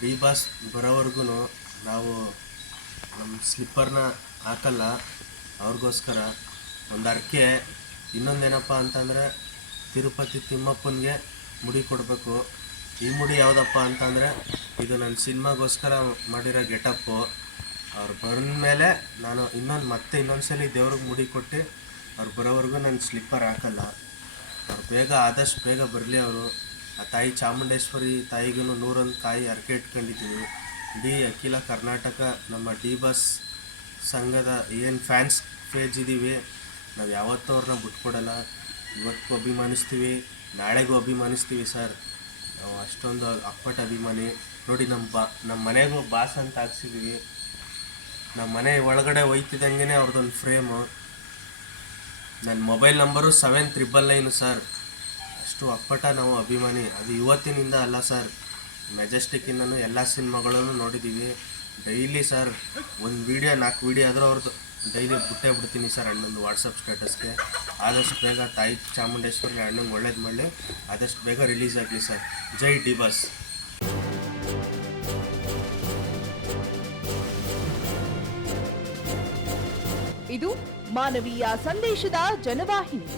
D boss ಬರೋವರೆಗೂ ನಾವು ನಮ್ಮ ಸ್ಲಿಪ್ಪರ್ನ ಹಾಕಲ್ಲ ಅವ್ರಿಗೋಸ್ಕರ ಒಂದು ಅರ್ಕೆ ಇನ್ನೊಂದೇನಪ್ಪ ಅಂತಂದರೆ ತಿರುಪತಿ ತಿಮ್ಮಪ್ಪನಿಗೆ ಮುಡಿ ಕೊಡಬೇಕು ಈ ಮುಡಿ ಯಾವುದಪ್ಪ ಅಂತಂದರೆ ಇದು ನನ್ನ ಸಿನಿಮಾಗೋಸ್ಕರ ಮಾಡಿರೋ ಗೆಟಪ್ಪು ಅವ್ರು ಬಂದ ಮೇಲೆ ನಾನು ಇನ್ನೊಂದು ಮತ್ತೆ ಇನ್ನೊಂದು ಸಲ ದೇವ್ರಿಗೆ ಮುಡಿ ಕೊಟ್ಟು ಅವ್ರು ಬರೋವರೆಗೂ ನಾನು ಸ್ಲಿಪ್ಪರ್ ಹಾಕಲ್ಲ ಅವ್ರು ಬೇಗ ಆದಷ್ಟು ಬೇಗ ಬರಲಿ ಅವರು ಆ ತಾಯಿ ಚಾಮುಂಡೇಶ್ವರಿ ತಾಯಿಗೂ ನೂರೊಂದು ತಾಯಿ ಅರ್ಕೆ ಇಟ್ಕೊಂಡಿದ್ದೀವಿ ಇಡೀ ಅಖಿಲ ಕರ್ನಾಟಕ ನಮ್ಮ ಡಿ ಬಸ್ ಸಂಘದ ಏನು ಫ್ಯಾನ್ಸ್ ಪೇಜ್ ಇದ್ದೀವಿ ನಾವು ಯಾವತ್ತೂ ಅವ್ರನ್ನ ಬಿಟ್ಕೊಡಲ್ಲ ಇವತ್ತಿಗೂ ಅಭಿಮಾನಿಸ್ತೀವಿ ನಾಳೆಗೂ ಅಭಿಮಾನಿಸ್ತೀವಿ ಸರ್ ನಾವು ಅಷ್ಟೊಂದು ಅಪ್ಪಟ ಅಭಿಮಾನಿ ನೋಡಿ ನಮ್ಮ ಬಾ ನಮ್ಮ ಮನೆಗೂ ಬಾಸ್ ಅಂತ ಹಾಕ್ಸಿದ್ದೀವಿ ನಮ್ಮ ಮನೆ ಒಳಗಡೆ ಒಯ್ತಿದ್ದಂಗೆ ಅವ್ರದ್ದೊಂದು ಫ್ರೇಮು ನನ್ನ mobile number seven triple nine sir ಅಷ್ಟು ಅಪ್ಪಟ ನಾವು ಅಭಿಮಾನಿ ಅದು ಇವತ್ತಿನಿಂದ ಅಲ್ಲ ಸರ್ ಮೆಜೆಸ್ಟಿಕ್ಕಿಂದನೂ ಎಲ್ಲ ಸಿನಿಮಾಗಳನ್ನು ನೋಡಿದ್ದೀವಿ ಡೈಲಿ ಸರ್ ಒಂದು ವೀಡಿಯೋ ನಾಲ್ಕು ವೀಡಿಯೋ ಆದರೂ ಅವ್ರದ್ದು ಡೈಲಿ ಬಿಟ್ಟೇ ಬಿಡ್ತೀನಿ ಸರ್ ಅಣ್ಣಂದು ವಾಟ್ಸಪ್ ಸ್ಟೇಟಸ್ಗೆ ಆದಷ್ಟು ಬೇಗ ತಾಯಿ ಚಾಮುಂಡೇಶ್ವರಿ ಅಣ್ಣಂಗೆ ಒಳ್ಳೇದು ಮಾಡಲಿ ಆದಷ್ಟು ಬೇಗ ರಿಲೀಸ್ ಆಗಲಿ ಸರ್ ಜೈ ಡಿ ಬಸ್ ಇದು ಮಾನವೀಯ ಸಂದೇಶದ ಜನವಾಹಿನಿ